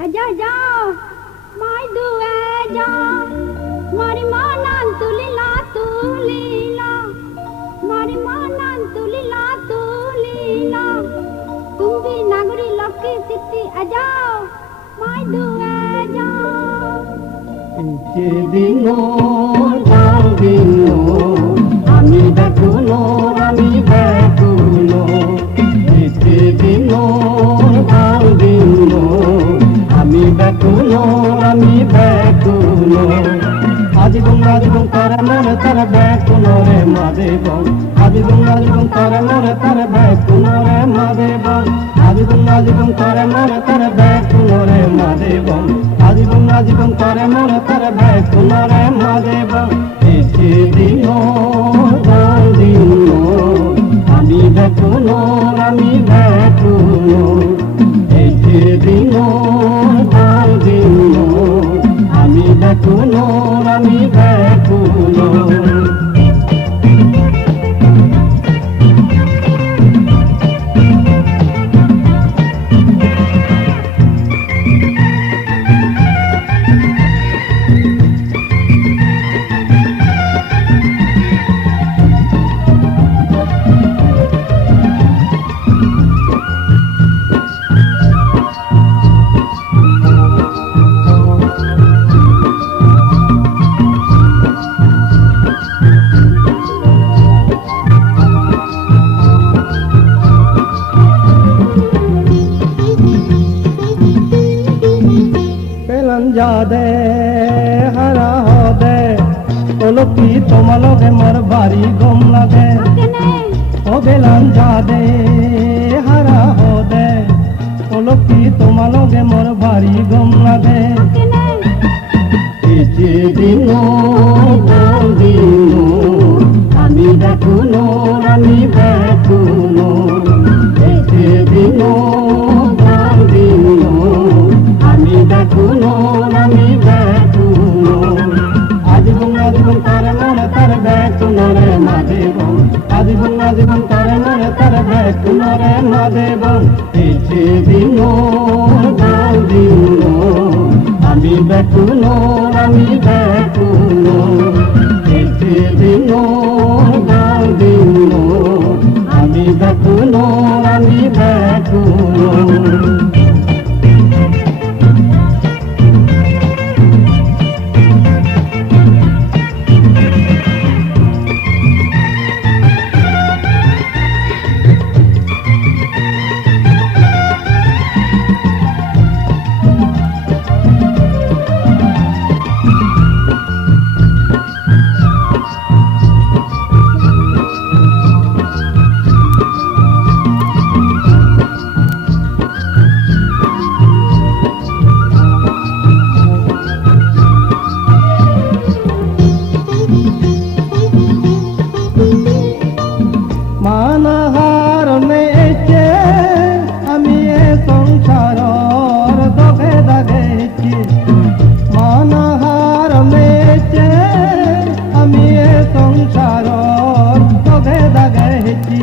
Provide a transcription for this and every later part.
Aja jauh, mai dua jauh, mari manan tulila tulila, mari manan tulila tulila, tumbi nagri loki siti aja, mai dua jauh. Dino, dal dino, ami bekuno, dino, dal dino. আমি বেকুনো আজীবন তার মনে তার বেকুনো রে মাদেব আজীবন তার মনে তার বেকুনো রে মাদেব আজীবন তার মনে তার বেকুনো রে মাদেব আজীবন তার মনে তার বেকুনো রে মাদেব এসে দিন দল দিন আমি বেকুনো এসে দিন আমি বেকুনো যাদে হারা হদে ওলকি তোমালকে মোর বাড়ি গম লাগে ও বেলান যাদে হারা হদে ওলকি তোমালকে মোর বাড়ি গম লাগে এসে দিন আমি বেকুনো এসে দিন আমি বেকুনো আজীবন তার মনে তার বেকুনো রে মাদেব আজীবন তার মনে তার বেকুনো রে মাদেব এসে দিন আমি বেকুনো এসে দিন আমি বেকুনো মানহার মেয়েছে আমি এ সংসারর দগে দাগেছি মানহার মেয়েছে আমি এ সংসারর দগে দাগেছি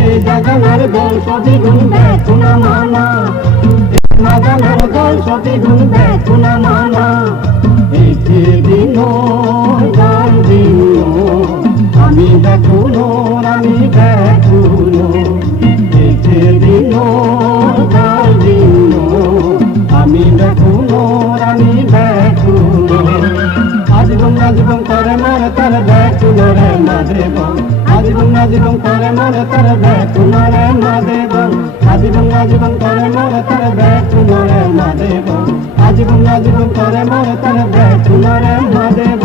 এই জাগানার গল সবই গুণ বেকুনা মানা জাগানার গল সবই গুণ বেকুনা মানা এই দিন আমি বেকুনো এসে দিন আমি বেকুনো আজীবন করে মনে তার বেকুনো রে মাদেব আজীবন করে মনে তার বেকুনো রে মাদেব আজীবন করে মনে তার বেকুনো রে মাদেব আজীবন করে মনে তার বেকুনো রে মাদেব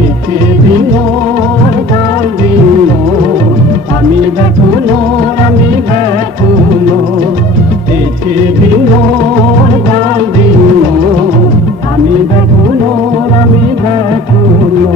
এসে দিন আমি বেকুনো এসে দিন আমি বেকুনো